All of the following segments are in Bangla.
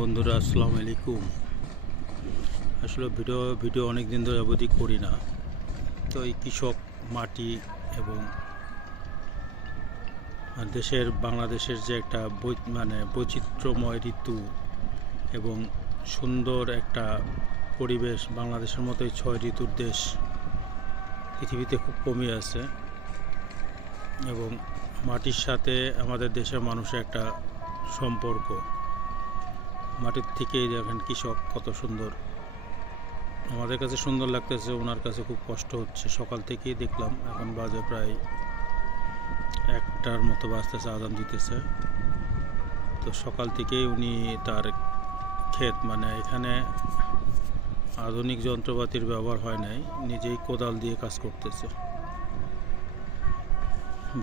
বন্ধুরা আসসালামু আলাইকুম। আসলে ভিডিও অনেক দিন ধরে অবধি করি না। তো এই কৃষক মাটি এবং বাংলাদেশের যে একটা বৈচিত্র্যময় ঋতু এবং সুন্দর একটা পরিবেশ, বাংলাদেশের মতোই 6 ঋতুর দেশ পৃথিবীতে খুব কমই আছে এবং মাটির সাথে আমাদের দেশের মানুষের একটা সম্পর্ক। মাটির থেকেই দেখেন কৃষক কত সুন্দর, আমাদের কাছে সুন্দর লাগতেছে, ওনার কাছে খুব কষ্ট হচ্ছে। সকাল থেকেই দেখলাম, এখন বাজে প্রায় 1টার মতো বাজতেছে, আজান দিতেছে। তো সকাল থেকেই উনি তার ক্ষেত, এখানে আধুনিক যন্ত্রপাতির ব্যবহার হয় নাই, নিজেই কোদাল দিয়ে কাজ করতেছে।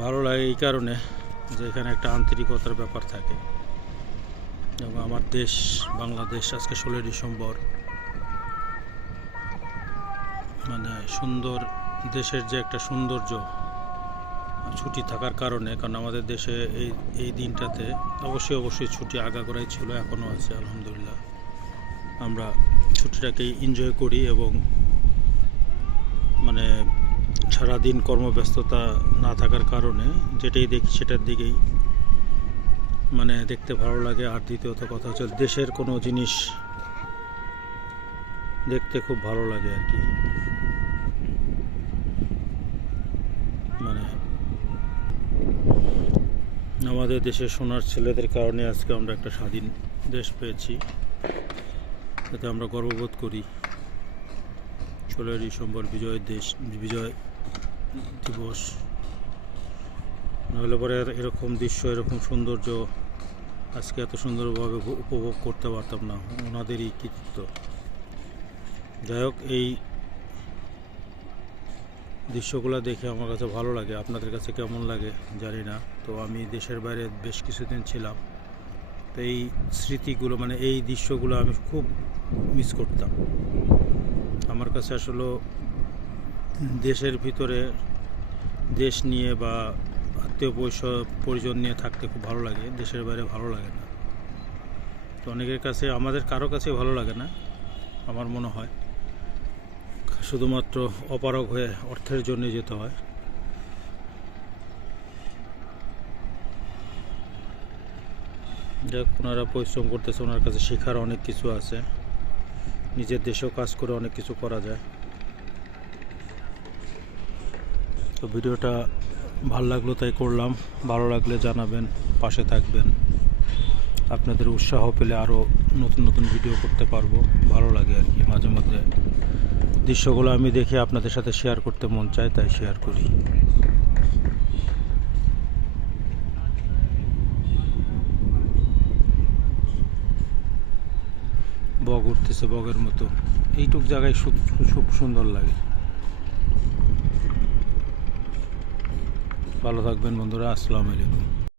ভালো লাগে এই কারণে যে এখানে একটা আন্তরিকতার ব্যাপার থাকে। এবং আমার দেশ বাংলাদেশ আজকে 16 ডিসেম্বর, সুন্দর দেশের যে একটা সৌন্দর্য ছুটি থাকার কারণে, কারণ আমাদের দেশে এই দিনটাতে অবশ্যই ছুটি আগাগোড়াই ছিল, এখনও আছে আলহামদুলিল্লাহ। আমরা ছুটিটাকে এনজয় করি এবং সারাদিন কর্মব্যস্ততা না থাকার কারণে যেটাই দেখি সেটার দিকেই দেখতে ভালো লাগে। আর দ্বিতীয়ত কথা হচ্ছে, দেশের কোনো জিনিস দেখতে খুব ভালো লাগে আর কি। আমাদের দেশের সোনার ছেলেদের কারণে আজকে আমরা একটা স্বাধীন দেশ পেয়েছি, এতে আমরা গর্ববোধ করি। 16 ডিসেম্বর বিজয় দিবস, নইলে পরে এরকম দৃশ্য, এরকম সৌন্দর্য আজকে এত সুন্দরভাবে উপভোগ করতে পারতাম না, ওনাদেরই কৃতিত্ব। যাই হোক, এই দৃশ্যগুলো দেখে আমার কাছে ভালো লাগে। আপনাদের কাছে কেমন লাগে জানি না। তো আমি দেশের বাইরে বেশ কিছুদিন ছিলাম, তো এই স্মৃতিগুলো এই দৃশ্যগুলো আমি খুব মিস করতাম। আমার কাছে আসলে দেশের ভিতরে দেশ নিয়ে বা আত্মীয় পরিজন নিয়ে থাকতে খুব ভালো লাগে, দেশের বাইরে ভালো লাগে না। তো অনেকের কাছে, আমাদের কারো কাছে ভালো লাগে না আমার মনে হয়, শুধুমাত্র অপারগ হয়ে অর্থের জন্য যেতে হয়। যাক, ওনারা পরিশ্রম করতেছে, ওনার কাছে শেখার অনেক কিছু আছে, নিজের দেশেও কাজ করে অনেক কিছু করা যায়। তো ভিডিওটা ভালো লাগলো তাই করলাম। ভালো লাগলে জানাবেন, পাশে থাকবেন। আপনাদের উৎসাহ পেলে আরও নতুন নতুন ভিডিও করতে পারবো, ভালো লাগে আর কি। মাঝে মধ্যে দৃশ্যগুলো আমি দেখে আপনাদের সাথে শেয়ার করতে মন চায়, তাই শেয়ার করি। বগ উঠতেছে বগের মতো, এইটুক জায়গায় খুব সুন্দর লাগে। ভালো থাকবেন বন্ধুরা, আসসালামু আলাইকুম।